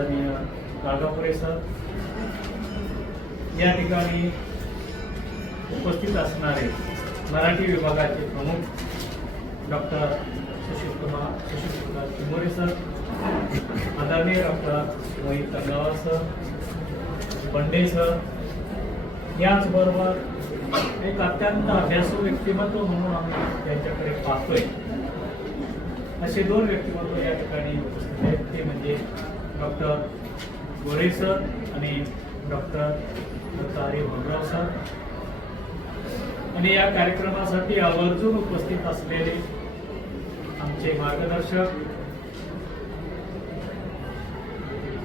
आदरणीय गागापुरे सर या ठिकाणी उपस्थित असणारे मराठी विभागाचे प्रमुख डॉक्टर सुशील कुमार सुशील कुमार चिमोरे सर आदरणीय doctor Mohit Tangawa sir Bande sir याचबरोबर एक अत्यंत अभ्यासू व्यक्तिमत्व म्हणून आम्ही त्यांच्याकडे पाहतोय. असे दोन व्यक्तिमत्व या ठिकाणी उपस्थित आहेत. ते म्हणजे डॉक्टर गोरे सर आणि डॉक्टर तारी भोगराव सर. आणि या कार्यक्रमासाठी आवर्जून उपस्थित असलेले आमचे मार्गदर्शक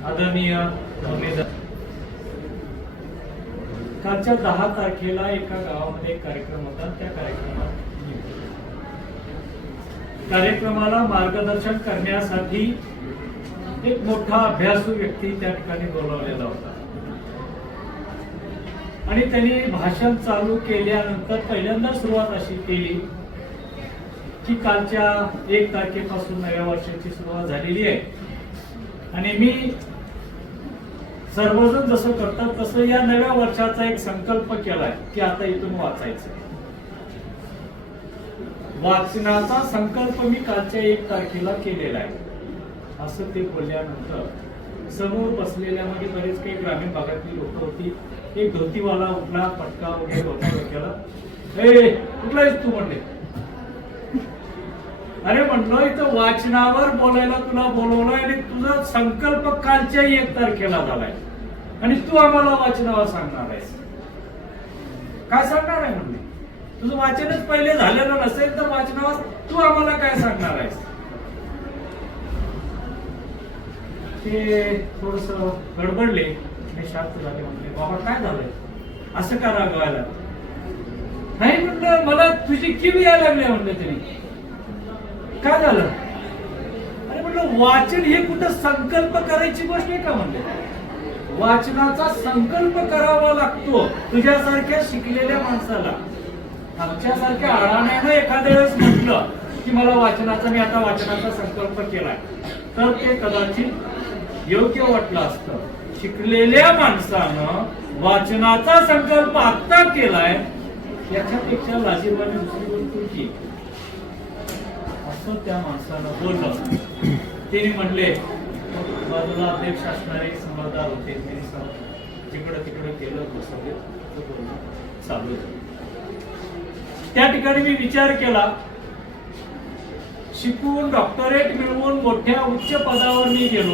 आदरणीय धर्मेंद्र. कालच्या दहा तारखेला एका गावामध्ये एक कार्यक्रम होता त्या कार्यक्रमात कार्यक्रमाला मार्गदर्शन करण्यासाठी एक मोठा अभ्यासू व्यक्ती त्या ठिकाणी बोलवलेला होता. आणि त्यांनी भाषण चालू केल्यानंतर पहिल्यांदा सुरुवात अशी केली की कालच्या एक तारखेपासून नव्या वर्षाची सुरुवात झालेली आहे. आणि मी सर्वजण जसं करतात तसं या नव्या वर्षाचा एक संकल्प केलाय की आता इथून वाचायचं. वाचनाचा संकल्प मी कालच्या एक तारखेला केलेला आहे. असं ते बोलल्यानंतर समोर बसलेल्यामध्ये बरेच काही ग्रामीण भागातली लोक होती. एक धोतीवाला उठला पटका वगैरे होता डोक्याला ए कुठलाच तू? म्हणले. अरे म्हणलं इथं वाचनावर बोलायला तुला बोलवलंय आणि तुझा संकल्प कालच्या एक तारखेला झालाय. आणि तू आम्हाला वाचनावर सांगणार आहेस. काय सांगणार आहे? म्हणले. तुझं वाचनच पहिले झालेलं नसेल तर वाचनावर तू आम्हाला काय सांगणार आहेस? ते थोडस गडबडले. आणि शांत झाले म्हणले बाबा काय झालंय? असं का रागवायला नाही म्हणलं मला तुझी किव यायला लागली म्हणलं तरी काय झालं? अरे म्हटलं वाचन हे कुठं संकल्प करायची गोष्ट आहे का म्हणले वाचनाचा संकल्प करावा लागतो तुझ्यासारख्या शिकलेल्या माणसाला. आमच्यासारख्या आळाण्यानं एखाद्या वेळेस म्हटलं की मला वाचनाचा मी आता वाचनाचा संकल्प केलाय. तर ते कदाचित योग्य वाटलं असतं. शिकलेल्या माणसानं वाचनाचा संकल्प आत्ता केलाय याच्यापेक्षा लाजीरवाणी दुसरी गोष्ट की असं त्या माणसानं बोललं. तिने म्हणले बाजूला अध्यक्ष असणारे समजदार होते. त्यांनी सम- जिकडं तिकडं केलं बसवले चालू त्या ठिकाणी मी विचार केला. शिकून डॉक्टरेट मिळवून मोठ्या उच्च पदावर मी गेलो.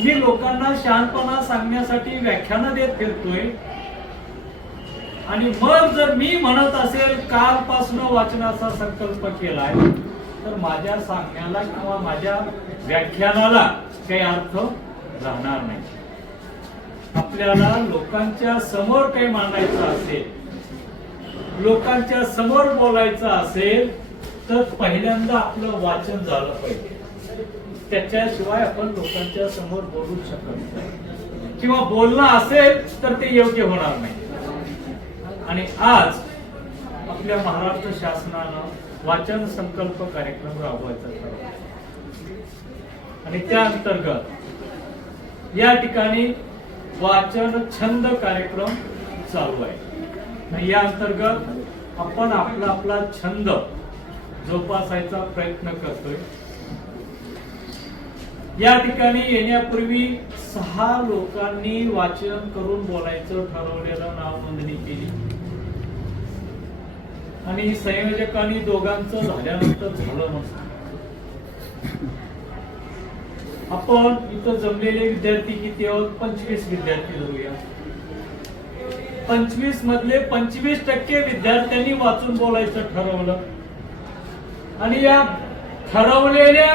मी लोकांना शहाणपणा सांगण्यासाठी व्याख्यानं देत फिरतोय. आणि मग जर मी म्हणत असेल कालपासून वाचनाचा संकल्प केलाय तर माझ्या सांगण्याला किंवा माझ्या व्याख्यानाला काही अर्थ राहणार नाही. आपल्याला लोकांच्या समोर काही मांडायचं असेल लोकांच्या समोर बोलायचं असेल तर पहिल्यांदा आपलं वाचन झालं पाहिजे. त्याच्याशिवाय आपण लोकांच्या समोर बोलू शकत नाही. किंवा बोलणं असेल तर ते योग्य होणार नाही. आणि आज आपल्या महाराष्ट्र शासनानं वाचन संकल्प कार्यक्रम राबवायचा ठरवला. आणि त्या अंतर्गत या ठिकाणी वाचन छंद कार्यक्रम चालू आहे. या अंतर्गत आपण आपला आपला छंद जोपासायचा प्रयत्न करतोय. या ठिकाणी येण्यापूर्वी सहा लोकांनी वाचन करून बोलायचं ठरवलेलं नाव नोंदणी केली. आणि संयोजकांनी दोघांचं झाल्यानंतर झालं नसतं आपण इथं जमलेले विद्यार्थी किती आहोत? पंचवीस विद्यार्थी धरूया. पंचवीस मधले पंचवीस टक्के विद्यार्थ्यांनी वाचून बोलायचं ठरवलं. आणि या ठरवलेल्या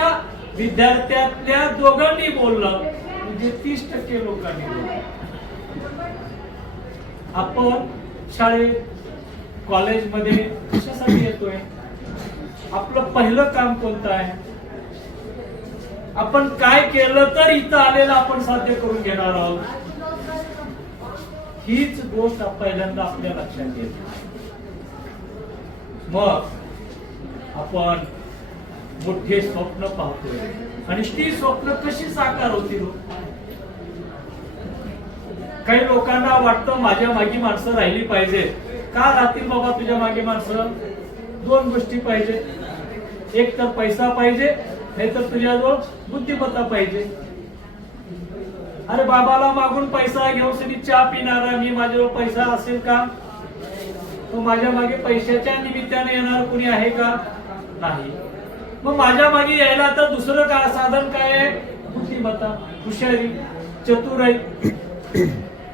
विद्यार्थ्यातल्या दोघांनी बोललं. म्हणजे तीस टक्के लोकांनी बोललं. आपण शाळेत कॉलेजमध्ये कशासाठी येतोय? आपलं पहिलं काम कोणतं आहे? आपण काय केलं तर इथं आलेलं आपण साध्य करून घेणार आहोत? हीच गोष्ट पहिल्यांदा आपल्या लक्षात येते. मग आपण मोठे स्वप्न पाहतोय. आणि ती स्वप्न कशी साकार होतील काही लोकांना वाटतं माझ्या मागे माणसं राहिली पाहिजे. का राहतील बाबा तुझ्या मागे माणसं? दोन गोष्टी पाहिजे. एक तर पैसा पाहिजे नाही तर तुझ्याजवळ बुद्धिमत्ता पाहिजे. अरे बाबाला मागून पैसा घेऊन चहा पिणारा मी माझ्याजवळ पैसा असेल का? तो माझ्या मागे पैशाच्या निमित्ताने येणार कोणी आहे का? नाही. मग माझ्या मागे यायला तर दुसरं का साधन काय आहे? बुद्धिमत्ता हुशारी चतुराई.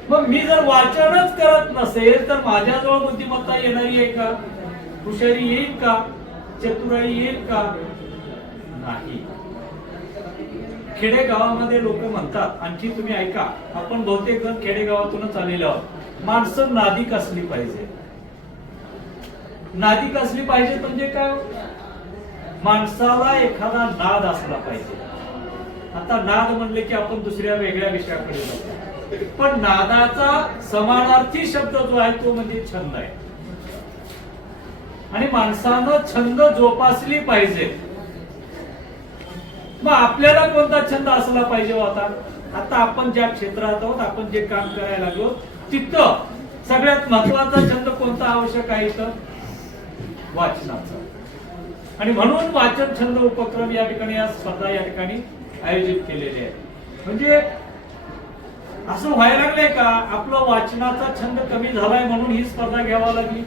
मग मी जर वाचनच करत नसेल तर माझ्याजवळ बुद्धिमत्ता येणारी आहे का? हुशारी येईल का? चतुराई येईल का? नाही. खेडेगावामध्ये लोक म्हणतात आणखी तुम्ही ऐका आपण बहुतेक जण खेडेगावातूनच आलेलो आहोत. माणसं नादिक असली पाहिजे. नादिक असली पाहिजे म्हणजे काय? माणसाला एखादा नाद असला पाहिजे. आता नाद म्हणले की आपण दुसऱ्या वेगळ्या विषयाकडे जातो पण नादाचा समानार्थी शब्द जो आहे तो म्हणजे छंद आहे. आणि माणसानं छंद जोपासली पाहिजे. मग आपल्याला कोणता छंद असला पाहिजे हो आता? आता आपण ज्या क्षेत्रात आहोत आपण जे काम करायला लागलो तिथं सगळ्यात महत्त्वाचा छंद कोणता? आवश्यक आहे इथं? वाचनाचा. आणि म्हणून वाचन छंद उपक्रम या ठिकाणी या स्पर्धा या ठिकाणी आयोजित केलेले आहेत. म्हणजे असं व्हायला लागलंय का? आपलं वाचनाचा छंद कमी झालाय म्हणून ही स्पर्धा घ्यावा लागली.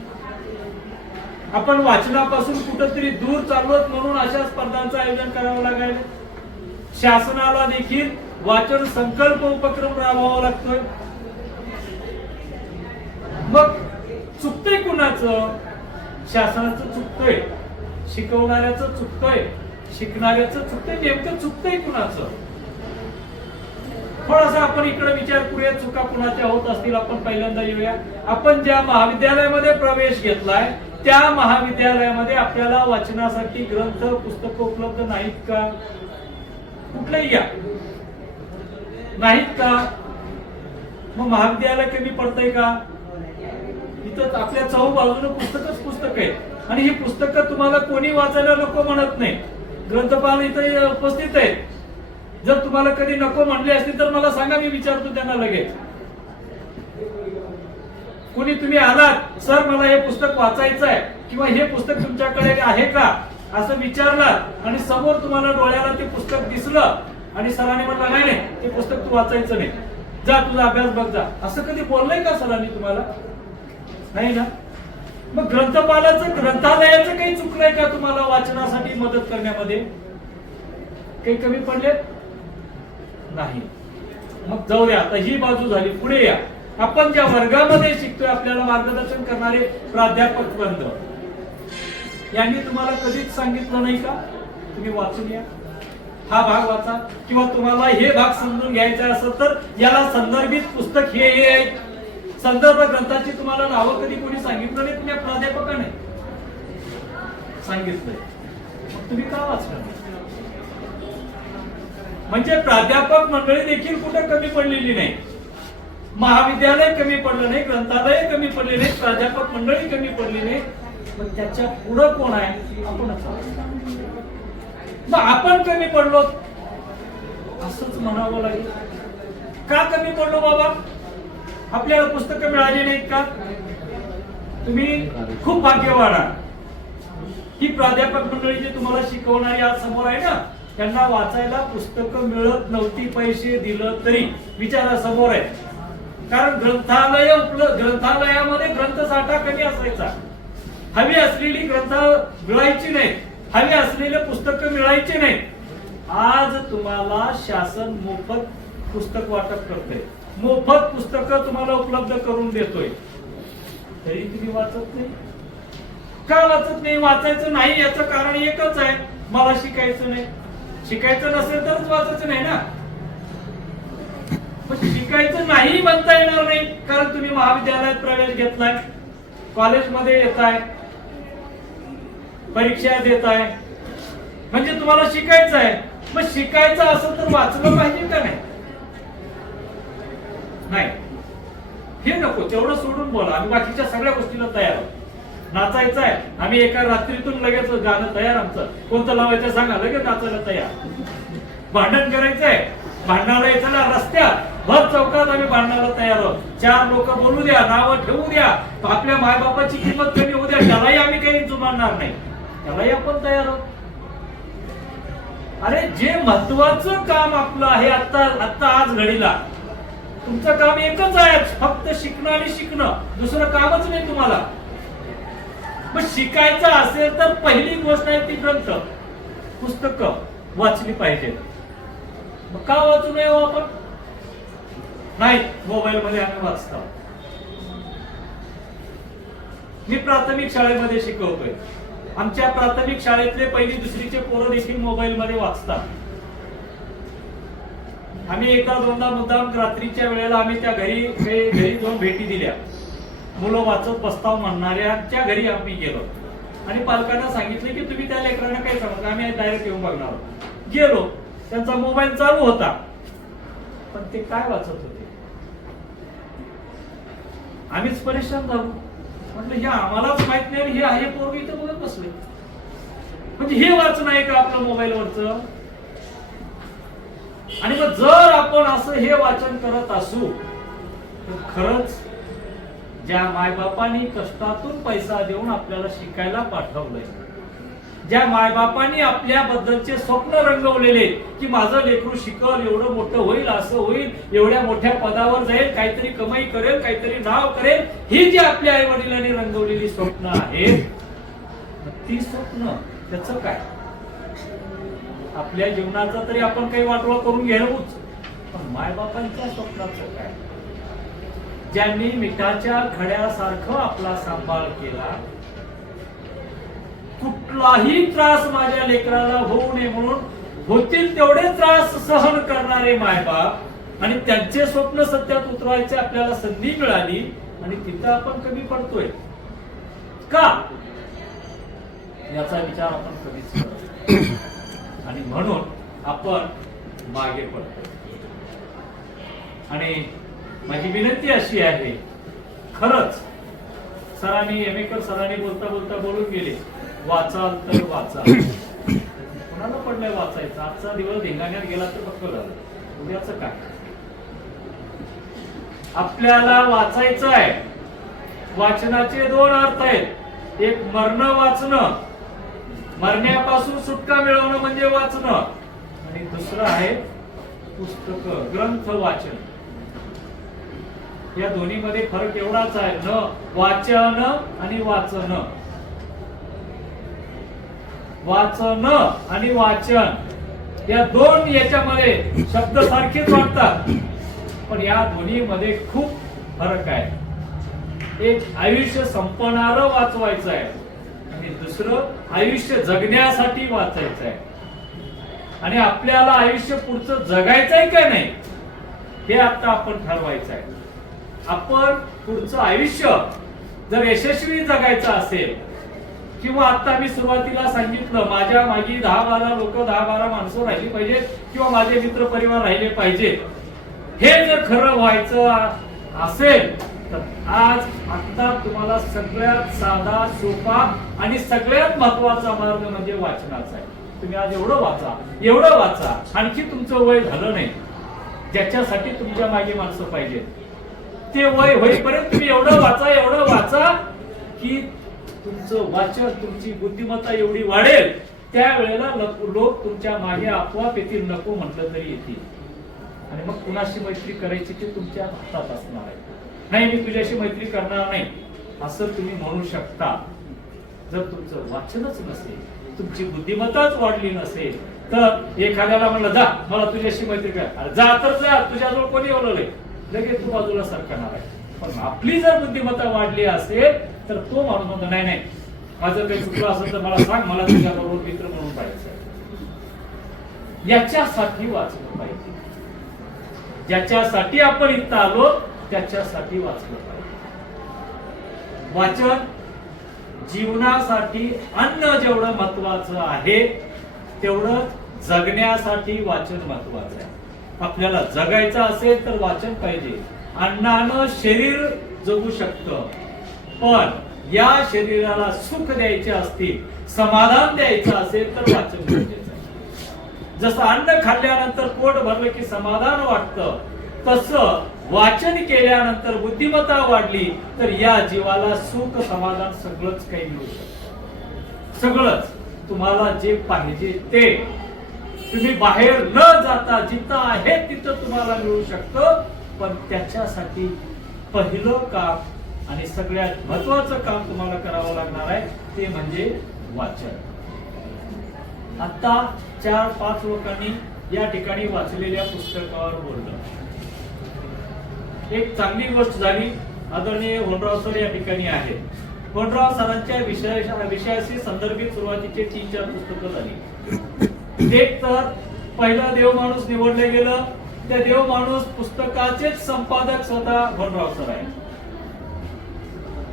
आपण वाचनापासून कुठंतरी दूर चालवत म्हणून अशा स्पर्धांचं आयोजन करावं लागायला शासनाला देखील वाचन संकल्प उपक्रम राबवावा लागतोय. मग चुकतंय कुणाचं? शासनाचं चुकतंय. शिकवणाऱ्याचं चुकतंय. शिकणाऱ्याचं चुकतंय नेमकं चुकतंय कुणाचं? थोडासा आपण इकडे विचार करूया चुका कुणाच्या होत असतील आपण पहिल्यांदा येऊया. आपण ज्या महाविद्यालयामध्ये प्रवेश घेतलाय त्या महाविद्यालयामध्ये आपल्याला वाचनासाठी ग्रंथ पुस्तक उपलब्ध नाहीत का? कुठलंही या. नाहीत का? मग महाविद्यालय कमी पडतंय का? इथं आपल्या चौ बाजूने पुस्तकच पुस्तक आहे आणि ही पुस्तकं तुम्हाला कोणी वाचायला नको म्हणत नाही. ग्रंथपाल इथं उपस्थित आहेत. जर तुम्हाला कधी नको म्हणले असतील तर मला सांगा मी विचारतो त्यांना लगेच. कोणी तुम्ही आलात सर मला हे पुस्तक वाचायचं आहे किंवा हे पुस्तक तुमच्याकडे आहे का? असं विचारलात आणि समोर तुम्हाला डोळ्याला ते पुस्तक दिसलं आणि सरांनी म्हटलं नाही नाही ते पुस्तक तू वाचायचं नाही. जा तुझा अभ्यास बघ जा. असं कधी बोललंय का सरांनी तुम्हाला? नाही ना? मग ग्रंथपालाचं ग्रंथालयाचं काही चुकलंय का तुम्हाला वाचनासाठी मदत करण्यामध्ये? काही कमी पडले नाही. मग जाऊ द्या आता ही बाजू झाली. पुढे या. आपण ज्या वर्गामध्ये शिकतोय आपल्याला मार्गदर्शन करणारे प्राध्यापक वर्ग यांनी तुम्हाला कधीच सांगितलं नाही का? तुम्ही वाचून या. हा भाग वाचा. किंवा तुम्हाला हे भाग समजून घ्यायचा असेल तर याला संदर्भित पुस्तक हे हे आहे. संदर्भ ग्रंथाची तुम्हाला नावं कधी कोणी सांगितलं नाही? तुम्ही प्राध्यापकाने सांगितलंय. मग तुम्ही का वाचलं म्हणजे प्राध्यापक मंडळी देखील कुठे कमी पडलेली नाही? महाविद्यालय कमी पडलं नाही ग्रंथालय कमी पडले नाही प्राध्यापक मंडळी कमी पडली नाही. पण त्याच्या पुढं कोण आहे? आपणच मग आपण कमी पडलो? असंच म्हणावं लागेल. का कमी पडलो बाबा? आपल्याला पुस्तकं मिळाली नाहीत का? तुम्ही खूप भाग्यवान आहात. ही प्राध्यापक मंडळी जे तुम्हाला शिकवणारी आज समोर आहे ना त्यांना वाचायला पुस्तकं मिळत नव्हती पैसे दिलं तरी. विचारा समोर आहे. कारण ग्रंथालय उपलब्ध ग्रंथालयामध्ये ग्रंथसाठा कमी असायचा. हवी असलेली ग्रंथ मिळायची नाही. हवी असलेले पुस्तकं मिळायची नाही. आज तुम्हाला शासन मोफत पुस्तक वाटप करते मोफत पुस्तकं तुम्हाला उपलब्ध करून देतोय. तरी तुम्ही वाचत नाही. का वाचत नाही? वाचायचं नाही याचं कारण एकच आहे. मला शिकायचं नाही. शिकायचं नसेल तरच वाचायचं नाही ना? शिकायचं नाही म्हणता येणार नाही. कारण तुम्ही महाविद्यालयात प्रवेश घेतलाय. कॉलेजमध्ये येताय. परीक्षा देताय. म्हणजे तुम्हाला शिकायचं आहे. मग शिकायचं असेल तर वाचलं पाहिजे का नाही? नाही. हे नको तेवढं सोडून बोला. आम्ही बाकीच्या सगळ्या गोष्टीला तयार आहोत. नाचायचं आहे आम्ही एका रात्रीतून लगेच गाणं तयार आमचं. कोणतं लावायचं सांगा लगेच नाचायला तयार. भांडण करायचंय. भांडणाला येताना रस्त्यात भर चौकात आम्ही भांडणाला तयार आहोत. चार लोक बोलू द्या नावं ठेवू द्या. आपल्या मायबापाची किंमत कमी होऊ द्या. त्यालाही आम्ही काही जुमानणार नाही. त्यालाही आपण तयार आहोत. अरे जे महत्वाचं काम आपलं आहे आता आता आज घडीला तुमचं काम एकच आहे फक्त शिकणं आणि शिकणं. दुसरं कामच नाही तुम्हाला. मग शिकायचं असेल तर पहिली गोष्ट आहे ती ग्रंथ. पुस्तक वाचली पाहिजे. मग का वाचू नये हो आपण? नाही मोबाईल मध्ये आम्ही वाचतो. मी प्राथमिक शाळेमध्ये शिकवतोय. आमच्या प्राथमिक शाळेतले पहिली दुसरीचे पोरं देखील मोबाईल मध्ये वाचतात. आम्ही एकदा दोनदा मुद्दाम रात्रीच्या वेळेला आम्ही त्या घरी घरी दोन भेटी दिल्या. मुलं वाचत बसताव म्हणणाऱ्याच्या घरी आम्ही गेलो. आणि पालकांना सांगितलं की तुम्ही त्या लेकरांना काय सांगू आम्ही डायरेक्ट येऊन बघणार आहोत. गेलो. त्यांचा मोबाईल चालू होता. पण ते काय वाचत होते? आम्हीच परेशान झालो. म्हटलं हे आम्हालाच माहीत नाही हे आहे पूर्वी इथं बघत बसले. म्हणजे हे वाचणं आहे का आपलं मोबाईलवरचं आणि मग जर आपण असं हे वाचन करत असू तर खरंच ज्या मायबापांनी कष्टातून पैसा देऊन आपल्याला शिकायला पाठवलंय ज्या मायबापांनी आपल्या बद्दलचे स्वप्न रंगवलेले की माझं लेकरू शिकल एवढं मोठं होईल असं होईल एवढ्या मोठ्या पदावर जाईल काहीतरी कमाई करेल काहीतरी नाव करेल ही जी आपल्या आई वडिलांनी रंगवलेली स्वप्न आहेत ती स्वप्न त्याच काय? आपल्या जीवनाचा तरी आपण काही वाटोळा करून घेऊच पण मायबापांच्या स्वप्नाचं काय? ज्यांनी मिठाच्या खड्यासारखं आपला सांभाळ केला कुठलाही त्रास माझ्या लेकराला होऊ नये म्हणून होतील तेवढे त्रास सहन करणारे मायबाप आणि त्यांचे स्वप्न सत्यात उतरवायचे आपल्याला संधी मिळाली आणि तिथं आपण कमी पडतोय. का? याचा विचार आपण कधीच करत आणि म्हणून आपण मागे पडतो. आणि माझी विनंती अशी आहे खरंच सरांनी एमेकर सरांनी बोलता बोलता बोलून गेले वाचाल तर वाचा कोणाला पडलंय वाचायचं? आजचा दिवस धिंगाण्यात गेला तर पक्क झालं. उद्याचं काय? आपल्याला वाचायचं आहे. वाचनाचे दोन अर्थ आहेत. एक मरण वाचणं मरण्यापासून सुटका मिळवणं म्हणजे वाचणं. आणि दुसरं आहे पुस्तक ग्रंथ वाचन. या दोन्ही मध्ये फरक एवढाच आहे न वाचन आणि वाचन. वाचन आणि वाचन. या दोन याच्यामध्ये शब्द सारखेच वाटतात. पण या दोन्ही मध्ये खूप फरक आहे. एक आयुष्य संपणार वाचवायचं आहे. आणि दुसरं आयुष्य जगण्यासाठी वाचायचं आहे आणि आपल्याला आयुष्य पुढचं जगायचं आहे का नाही हे आता आपण ठरवायचं आहे आपण पुढचं आयुष्य जर यशस्वी जगायचं असेल किंवा आता मी सुरुवातीला सांगितलं माझ्या मागे दहा बारा लोक दहा बारा माणसं राहिली पाहिजेत किंवा माझे मित्र परिवार राहिले पाहिजेत हे जर खरं व्हायचं असेल तर आज आता तुम्हाला सगळ्यात साधा सोपा आणि सगळ्यात महत्त्वाचा मार्ग म्हणजे वाचनाचा आहे. तुम्ही आज एवढं वाचा एवढं वाचा. आणखी तुमचं वय झालं नाही. ज्याच्यासाठी तुमच्या मागे माणसं पाहिजे. ते वय होईपर्यंत तुम्ही एवढं वाचा एवढं वाचा की तुमचं वाचन तुमची बुद्धिमत्ता एवढी वाढेल. त्यावेळेला लोक लोक तुमच्या मागे आपोआप येतील नको म्हटलं तरी येतील. आणि मग कुणाशी मैत्री करायची ते तुमच्या हातात असणार आहे. नाही मी तुझ्याशी मैत्री करणार नाही. असं तुम्ही म्हणू शकता. जर तुमचं वाचनच नसेल तुमची बुद्धिमत्ताच वाढली नसेल तर एखाद्याला म्हणलं जा मला तुझ्याशी मैत्री कर. जा तर जा तुझ्याजवळ कोणी बोलवलंय? लगेच तू बाजूला सरकणार आहे. पण आपली जर बुद्धिमत्ता वाढली असेल तर तो माणूस म्हणतो नाही नाही माझं काही चुकलं असेल तर मला सांग मला तुझ्याबरोबर मित्र म्हणून पाहिजे याच्यासाठी वाचलं पाहिजे. ज्याच्यासाठी आपण इथं आलो त्याच्यासाठी वाचलं पाहिजे. वाचन जीवनासाठी अन्न जेवढं महत्वाचं आहे तेवढं जगण्यासाठी वाचन महत्वाचं आहे. आपल्याला जगायचं असेल तर वाचन पाहिजे. अन्नानं शरीर जगू शकत. पण या शरीराला सुख द्यायचे असतील समाधान द्यायचं असेल तर वाचन गरजेचं आहे. जसं अन्न खाल्ल्यानंतर पोट भरलं की समाधान वाटतं तसं वाचन केल्यानंतर बुद्धिमत्ता वाढली तर या जीवाला सुख समाधान सगळंच काही मिळू शकत. सगळंच. तुम्हाला जे पाहिजे ते. तुम्ही बाहेर न जाता जिथं आहे तिथं तुम्हाला मिळू शकतं पण त्याच्यासाठी पहिलं काम आणि सगळ्यात महत्वाचं काम तुम्हाला करावं लागणार आहे ते म्हणजे वाचन. आता चार पाच लोकांनी या ठिकाणी वाचलेल्या पुस्तकावर बोललं. एक चांगली गोष्ट झाली आदरणीय होंडराव सर या ठिकाणी आहेत. होंडराव सरांच्या विषय विषयाशी संदर्भित सुरुवातीचे तीन चार पुस्तकं झाली. एक तर पहिला देव माणूस निवडलं गेलं. त्या देव माणूस पुस्तकाचेच संपादक स्वतः होंडराव सर आहेत.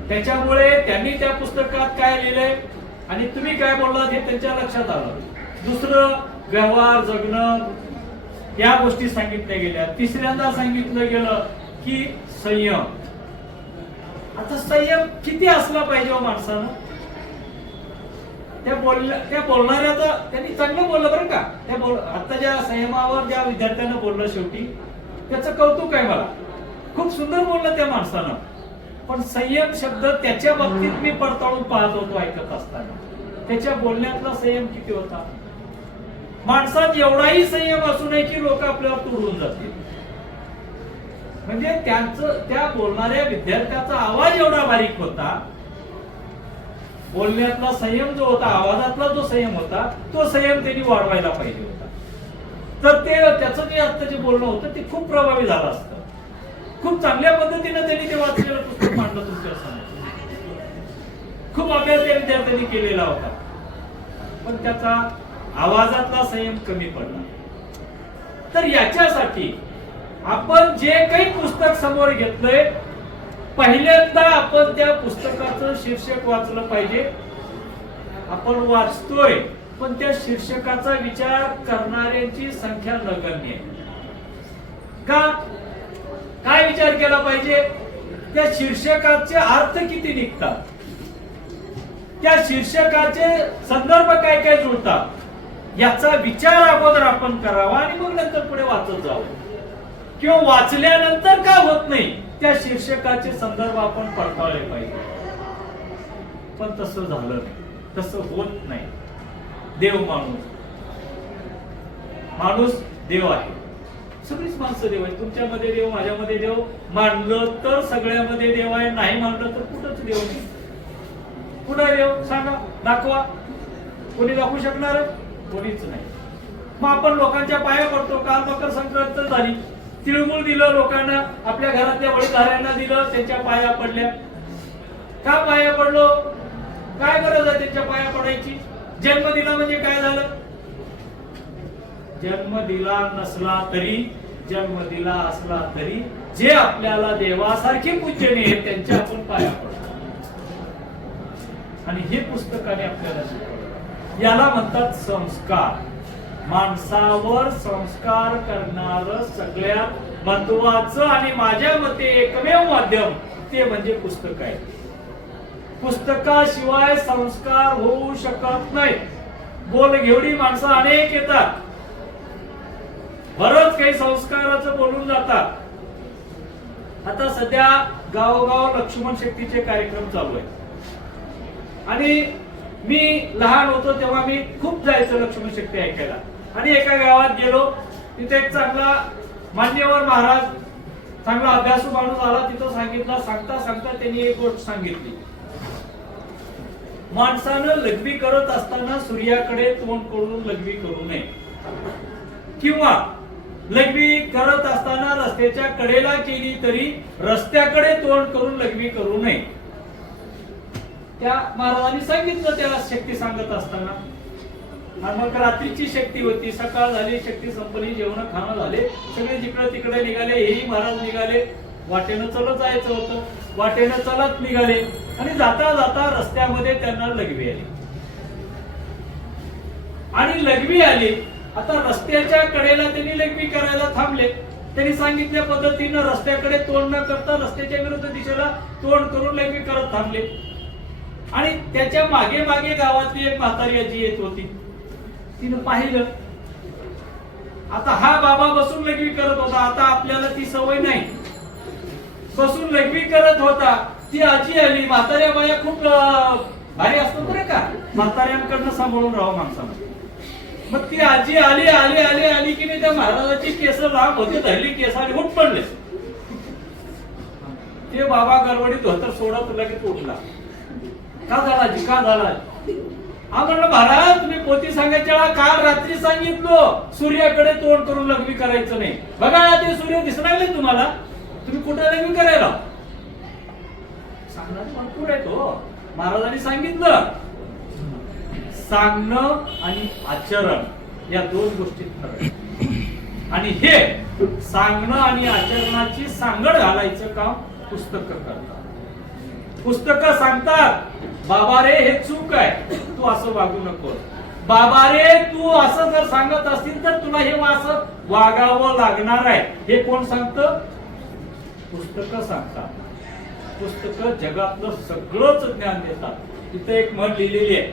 त्याच्यामुळे त्यांनी त्या पुस्तकात काय लिहिलंय आणि तुम्ही काय बोललात हे त्यांच्या लक्षात आलं. दुसरं व्यवहार जगणं या गोष्टी सांगितल्या गेल्या. तिसऱ्यांदा सांगितलं गेलं की संयम. आता संयम किती असला पाहिजे हो माणसानं? त्या बोलल्या त्या बोलणाऱ्याचं त्यांनी चांगलं बोललं बरं का? त्या बोल आता ज्या संयमावर ज्या विद्यार्थ्यानं बोललं शेवटी त्याचं कौतुक आहे मला. खूप सुंदर बोललं त्या माणसानं. पण संयम शब्द त्याच्या बाबतीत मी पडताळून पाहत होतो ऐकत असताना. त्याच्या बोलण्यातला संयम किती होता? माणसात एवढाही संयम असू नये की लोक आपल्यावर तुडून जातील. म्हणजे त्यांचं त्या बोलणाऱ्या विद्यार्थ्याचा आवाज एवढा बारीक होता. बोलण्यातला संयम जो होता आवाजातला जो संयम होता तो संयम त्यांनी वाढवायला पाहिजे होता. तर ते त्याचं जे आता जे बोलणं होतं ते खूप प्रभावी झालं असतं. खूप चांगल्या पद्धतीने त्यांनी ते वाचलेलं पुस्तक मांडलं तुमच्यासमोर. खूप अभ्यास त्या विद्यार्थ्यांनी केलेला होता. पण त्याचा आवाजातला संयम कमी पडला. तर याच्यासाठी आपण जे काही पुस्तक समोर घेतलंय पहिल्यांदा आपण त्या पुस्तकाचं शीर्षक वाचलं पाहिजे. आपण वाचतोय पण त्या शीर्षकाचा विचार करणाऱ्यांची संख्या नगण्य आहे. का? काय विचार केला पाहिजे? त्या शीर्षकाचे अर्थ किती निघतात? त्या शीर्षकाचे संदर्भ काय काय जुळतात? याचा विचार अगोदर आपण करावा आणि मग नंतर पुढे वाचत जावं. किंवा वाचल्यानंतर का होत नाही? त्या शीर्षकाचे संदर्भ आपण पडताळले पाहिजे. पण तसं झालं नाही. तसं होत नाही. देव माणूस. माणूस देव आहे. सगळीच माणसं देव आहे तुमच्यामध्ये देव माझ्यामध्ये देव. मानलं तर सगळ्यामध्ये देव आहे. नाही मानलं तर कुठंच देव नाही. कुठं देव? सांगा. दाखवा. कोणी दाखवू शकणार? कोणीच नाही. मग आपण लोकांच्या पाया पडतो. काल मकर संक्रांत झाली. तिळगुळ दिलं लोकांना आपल्या घरातल्या वडीलधाऱ्यांना दिलं त्यांच्या पाया पडल्या. का पाया पडलो? काय गरज आहे त्यांच्या पाया पडायची? जन्म दिला म्हणजे काय झालं? जन्म दिला नसला तरी जन्म दिला असला तरी जे आपल्याला देवासारखे पूजनी आहेत त्यांच्या आपण पाया पडतो आणि हे पुस्तकाने आपल्याला शिकवलं. याला म्हणतात संस्कार. माणसावर संस्कार करणार सगळ्यात महत्वाचं आणि माझ्या मते एकमेव माध्यम ते म्हणजे पुस्तक आहे. पुस्तकाशिवाय संस्कार होऊ शकत नाही. बोल घेवडी माणसं अनेक येतात. बरंच काही संस्काराचं बोलून जातात. आता सध्या गावोगाव लक्ष्मण शक्तीचे कार्यक्रम चालू आहेत. आणि मी लहान होतो तेव्हा मी खूप जायचो लक्ष्मण शक्ती ऐकायला. आणि एका गावात गेलो. तिथे एक चांगला मान्यवर महाराज चांगला अभ्यासू माणूस आला. तिथं सांगितला सांगता सांगता त्यांनी एक गोष्ट सांगितली. माणसानं लघवी करत असताना सूर्याकडे तोंड करून लघवी करू नये. किंवा लघवी करत असताना रस्त्याच्या कडेला केली तरी रस्त्याकडे तोंड करून लघवी करू नये. त्या महाराजांनी सांगितलं त्याला शक्ती सांगत असताना. आणि मग रात्रीची शक्ती होती सकाळ झाली शक्ती संपली जेवण खाणं झाले सगळे जिकडे तिकडे निघाले हेही महाराज निघाले. वाटेनं चलत जायचं होतं. वाटेनं चलत निघाले. आणि जाता जाता रस्त्यामध्ये त्यांना लघवी आली. आणि लघवी आली. आता रस्त्याच्या कडेला त्यांनी लघवी करायला थांबले. त्यांनी सांगितल्या पद्धतीनं रस्त्याकडे तोंड न करता रस्त्याच्या विरुद्ध दिशेला तोंड करून लघवी करत थांबले. आणि त्याच्यामागे मागे गावातली एक म्हातारी आजी येत होती. तिनं पाहिलं. आता हा बाबा बसून लघवी करत होता आता आपल्याला ती सवय नाही. बसून लघवी करत होता. ती आजी आली. म्हाताऱ्या बाया खूप भारी असतो बरं का. म्हाताऱ्यांकडनं सांभाळून राहू माणसानं मग ती आजी आली आली आली आली की नाही त्या महाराजाची केस लांब होते धरली केस आणि उठ पडले. ते बाबा गरवडीत धोतर सोडत लगेच उठला. का झाला जी का झाला हा म्हणलं महाराज तुम्ही पोती सांगायच्या वेळा काल रात्री सांगितलं सूर्याकडे तोंड करून लग्न करायचं नाही. बघा ते सूर्य दिसणार राहिले तुम्हाला. तुम्ही कुठे लग्न करायला? सांगणार भरपूर आहे तो हो. महाराजांनी सांगितलं. सांगणं आणि आचरण या दोन गोष्टी फरक आणि हे सांगणं आणि आचरणाची सांगड घालायचं काम पुस्तक करतात. पुस्तक सांगतात बाबा रे हे चूक आहे. तू असं वागू नको बाबा रे तू असं जर सांगत असतील तर तुला हे असं वागावं लागणार आहे. हे कोण सांगतं? पुस्तक सांगतात. पुस्तक जगातलं सगळंच ज्ञान देतात. तिथे एक म्हण लिहिलेली आहे.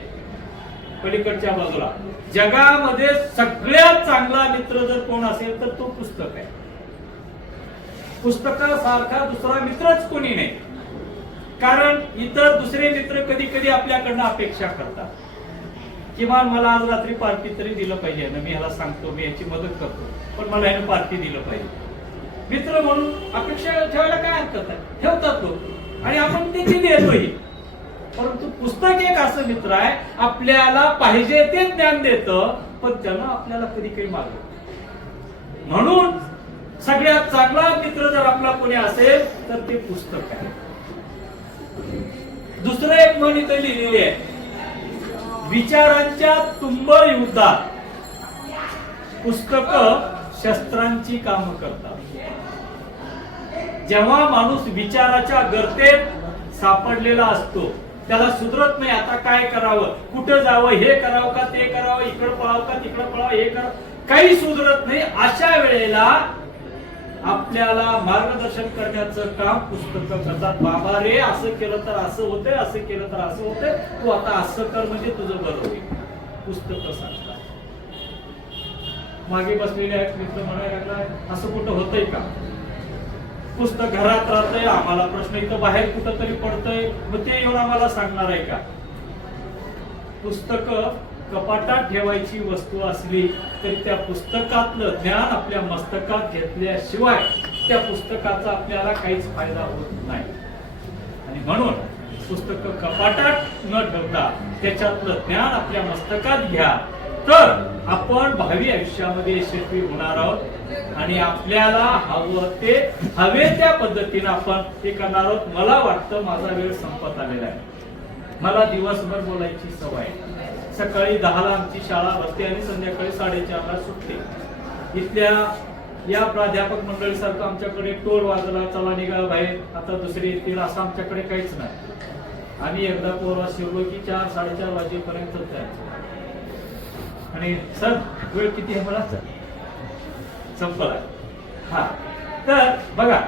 पलीकडच्या बाजूला. जगामध्ये सगळ्यात चांगला मित्र जर कोण असेल तर तो पुस्तक आहे. पुस्तकासारखा दुसरा मित्रच कोणी नाही. कारण इतर दुसरे मित्र कधी कधी आपल्याकडनं अपेक्षा करतात. किमान मला आज रात्री पार्टी तरी दिलं पाहिजे ना मी ह्याला सांगतो मी याची मदत करतो पण मला यानं पार्टी दिलं पाहिजे. मित्र म्हणून अपेक्षा ठेवायला काय हरकत आहे? ठेवतात लोक. आणि आपण ते देतोही परंतु पुस्तक एक असं मित्र आहे आपल्याला पाहिजे ते ज्ञान देत पण त्यानं आपल्याला कधी काही मागत म्हणून सगळ्यात चांगला मित्र जर आपला कोणी असेल तर ते पुस्तक आहे. दुसरं एक म्हण इथे लिहिलेली आहे. विचारांच्या तुंबळ युद्धात पुस्तक शस्त्रांची काम करतात. जेव्हा माणूस विचाराच्या गर्तेत सापडलेला असतो त्याला सुधरत नाही आता काय करावं? कुठं जावं? हे करावं का ते करावं? इकडं पळावं का तिकडं पळावं? हे करावं? काही सुधरत नाही. अशा वेळेला आपल्याला मार्गदर्शन करण्याचं काम पुस्तक करतात. बाबा रे असं केलं तर असं होतंय असं केलं तर असं होतंय. तू आता असं कर म्हणजे तुझं बरं होईल. पुस्तक सांगतात. मागे बसलेले आहेत मित्र म्हणायला असं कुठं होतंय का? पुस्तक घरात राहतंय आम्हाला प्रश्न इथं बाहेर कुठं तरी पडतंय. मग ते येऊन आम्हाला सांगणार आहे का? पुस्तक कपाटात ठेवायची वस्तू असली तरी त्या पुस्तकातलं ज्ञान आपल्या मस्तकात घेतल्याशिवाय त्या पुस्तकाचा आपल्याला काहीच फायदा होत नाही. आणि म्हणून पुस्तक कपाटात न ठेवता त्याच्यातलं ज्ञान आपल्या मस्तकात घ्या. तर आपण भावी आयुष्यामध्ये यशस्वी होणार आहोत. आणि आपल्याला हवं ते हवे त्या पद्धतीने आपण हे करणार आहोत. मला वाटतं माझा वेळ संपत आलेला आहे. मला दिवसभर बोलायची सवय आहे. सकाळी दहाला आमची शाळा भरते आणि संध्याकाळी साडेचारला सुटते. इथल्या या प्राध्यापक मंडळी सारखं आमच्याकडे टोल वाजला चला निघा बाहेर. आता दुसरे येतील असं आमच्याकडे काहीच नाही. आम्ही एकदा पोरवा शिवलो की चार साडेचार वाजेपर्यंत जायचो आणि सर वेळ किती आहे मला? संपला. हा. तर बघा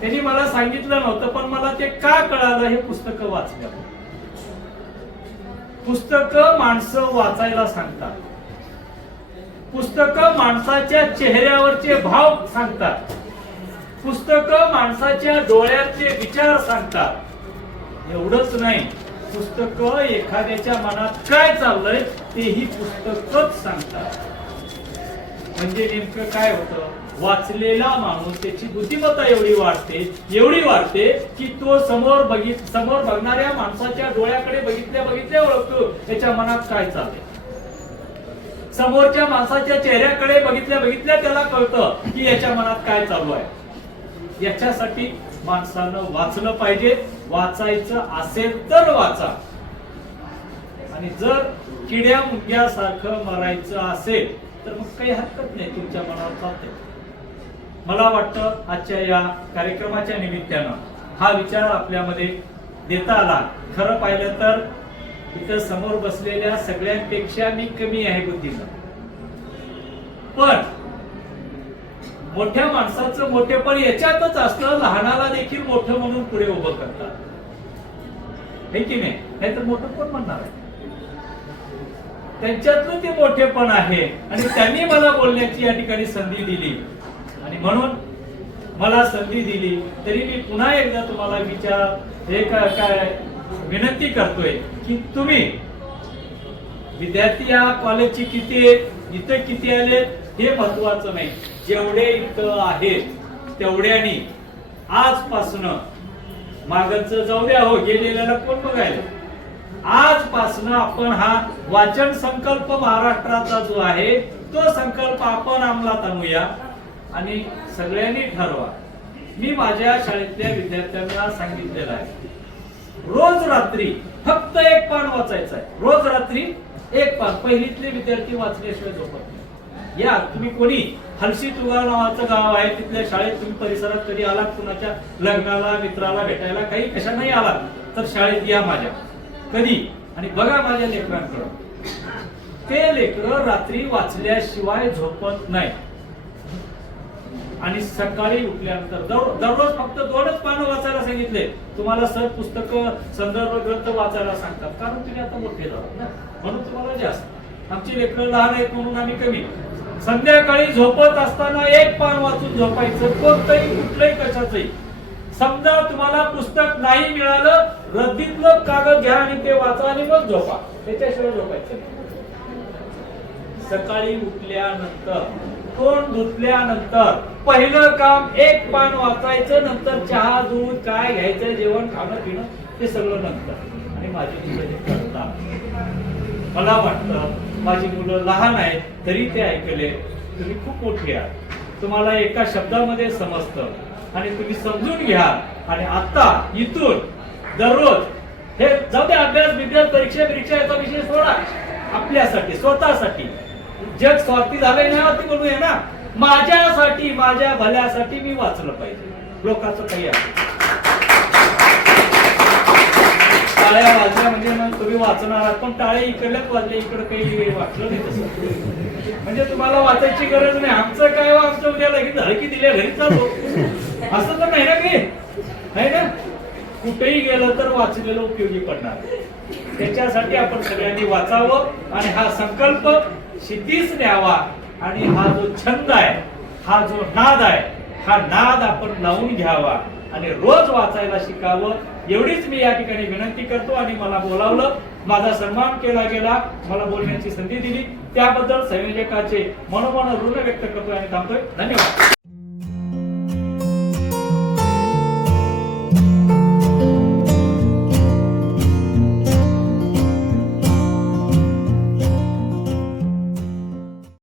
त्यांनी मला सांगितलं नव्हतं पण मला ते का कळालं हे पुस्तकं वाचल्यावर? पुस्तक माणसं वाचायला सांगतात. पुस्तक माणसाच्या चेहऱ्यावरचे भाव सांगतात. पुस्तक माणसाच्या डोळ्याचे विचार सांगतात. एवढंच नाही पुस्तक एखाद्याच्या मनात काय चाललंय तेही पुस्तकच सांगतात. म्हणजे नेमकं काय होतं? वाचलेला माणूस त्याची बुद्धिमत्ता एवढी वाढते एवढी वाढते की तो समोर बघित समोर बघणाऱ्या माणसाच्या डोळ्याकडे बघितल्या बघितल्या ओळखतो. त्याच्या मनात काय चाललंय? समोरच्या माणसाच्या चेहऱ्याकडे बघितल्या बघितल्या त्याला कळतं की याच्या मनात काय चालू आहे. याच्यासाठी माणसानं वाचलं पाहिजे. वाचायचं असेल तर वाचा. आणि जर किड्या मुंग्यासारखं मरायचं असेल तर मग काही हरकत नाही. तुमच्या मनावर चालते मला वाटतं आजच्या या कार्यक्रमाच्या निमित्तानं हा विचार आपल्यामध्ये देता आला. खरं पाहिलं तर इथं समोर बसलेल्या सगळ्यांपेक्षा मी कमी आहे बुद्धीचा पण मोठ्या माणसाचं मोठेपण याच्यातच असतं लहानाला देखील मोठं म्हणून पुढे उभं करतात. हे की नाही? नाहीतर मोठं पण म्हणणार आहे? त्यांच्यातलं ते मोठेपण आहे. आणि त्यांनी मला बोलण्याची या ठिकाणी संधी दिली. आणि म्हणून मला संधी दिली. तरी मी पुन्हा एकदा तुम्हाला विचार हे काय विनंती करतोय की तुम्ही विद्यार्थी या कॉलेजची किती आहेत इथं किती आले हे महत्वाचं नाही. जेवढे इथं आहेत तेवढ्यानी आजपासून मागचं जाऊ द्या हो गेलेल्याला कोण बघायला? आजपासून आपण हा वाचन संकल्प महाराष्ट्राचा जो आहे तो संकल्प आपण अंमलात आणूया. आणि सगळ्यांनी ठरवा. मी माझ्या शाळेतल्या विद्यार्थ्यांना सांगितलेलं आहे. रोज रात्री फक्त एक पान वाचायचं आहे. रोज रात्री एक पान. पहिलीतले विद्यार्थी वाचल्याशिवाय झोपत नाही. या तुम्ही कोणी हलशी तुगा नावाचं गाव आहे तिथल्या शाळेत तुम्ही परिसरात कधी आलात? कुणाच्या लग्नाला मित्राला भेटायला? काही कशा नाही आलात. तर शाळेत या माझ्या. कधी? आणि बघा माझ्या लेकरांकडं. ते लेकरं रात्री वाचल्याशिवाय झोपत नाही आणि सकाळी उठल्यानंतर दर- दररोज फक्त दोनच पानं वाचायला सांगितले. तुम्हाला सर पुस्तक संदर्भ ग्रंथ वाचायला सांगतात. कारण तुम्ही आता मोठे झाला ना. म्हणून तुम्हाला जास्त. आमची लेकरं लहान आहेत म्हणून आम्ही कमी. संध्याकाळी झोपत असताना एक पान वाचून झोपायचं. कोणतंही कुठलंही कशाचंही. समजा तुम्हाला पुस्तक नाही मिळालं रद्दीतलं कागद घ्या आणि ते वाचा आणि मग झोपा. त्याच्याशिवाय झोपायचं सकाळी उठल्यानंतर तोंड धुतल्यानंतर पहिलं काम एक पान वाचायचं नंतर चहा दूध काय घ्यायचं जेवण खाणं पिणं ते सगळं नंतर. आणि माझी मुलं करतात. मला वाटतं माझी मुलं लहान आहेत तरी ते ऐकले तुम्ही खूप मोठी आहात. तुम्हाला एका शब्दामध्ये समजतं. आणि तुम्ही समजून घ्या. आणि आता इथून दररोज हे जाऊ दे अभ्यास बिभ्यास परीक्षा परीक्षा याचा विषय सोडा. आपल्यासाठी स्वतःसाठी. जग स्वार्थी झालंय ना ती बोलूया ना. माझ्यासाठी माझ्या भल्यासाठी मी वाचलं पाहिजे. लोकांचं काही टाळ्या वाजल्या म्हणजे मग तुम्ही वाचणार आहात पण टाळे इकडल्याच वाजले इकडे काही वाटलं नाही तसं. म्हणजे तुम्हाला वाचायची गरज नाही. आमचं काय हो, आमचं उद्या लगेच झालं की दिल्या घरी चालतो असं तर नाही ना काही? आहे ना? कुठेही गेलं तर वाचलेलं उपयोगी पडणार. त्याच्यासाठी आपण सगळ्यांनी वाचावं आणि हा संकल्प क्षितीस न्यावा. आणि हा जो छंद आहे हा जो नाद आहे हा नाद आपण लावून घ्यावा. आणि रोज वाचायला शिकावं. एवढीच मी या ठिकाणी विनंती करतो आणि मला बोलावलं. माझा सन्मान केला गेला. मला बोलण्याची संधी दिली. त्याबद्दल संयोजकाचे मनोमन ऋण व्यक्त करतोय आणि थांबतोय. धन्यवाद.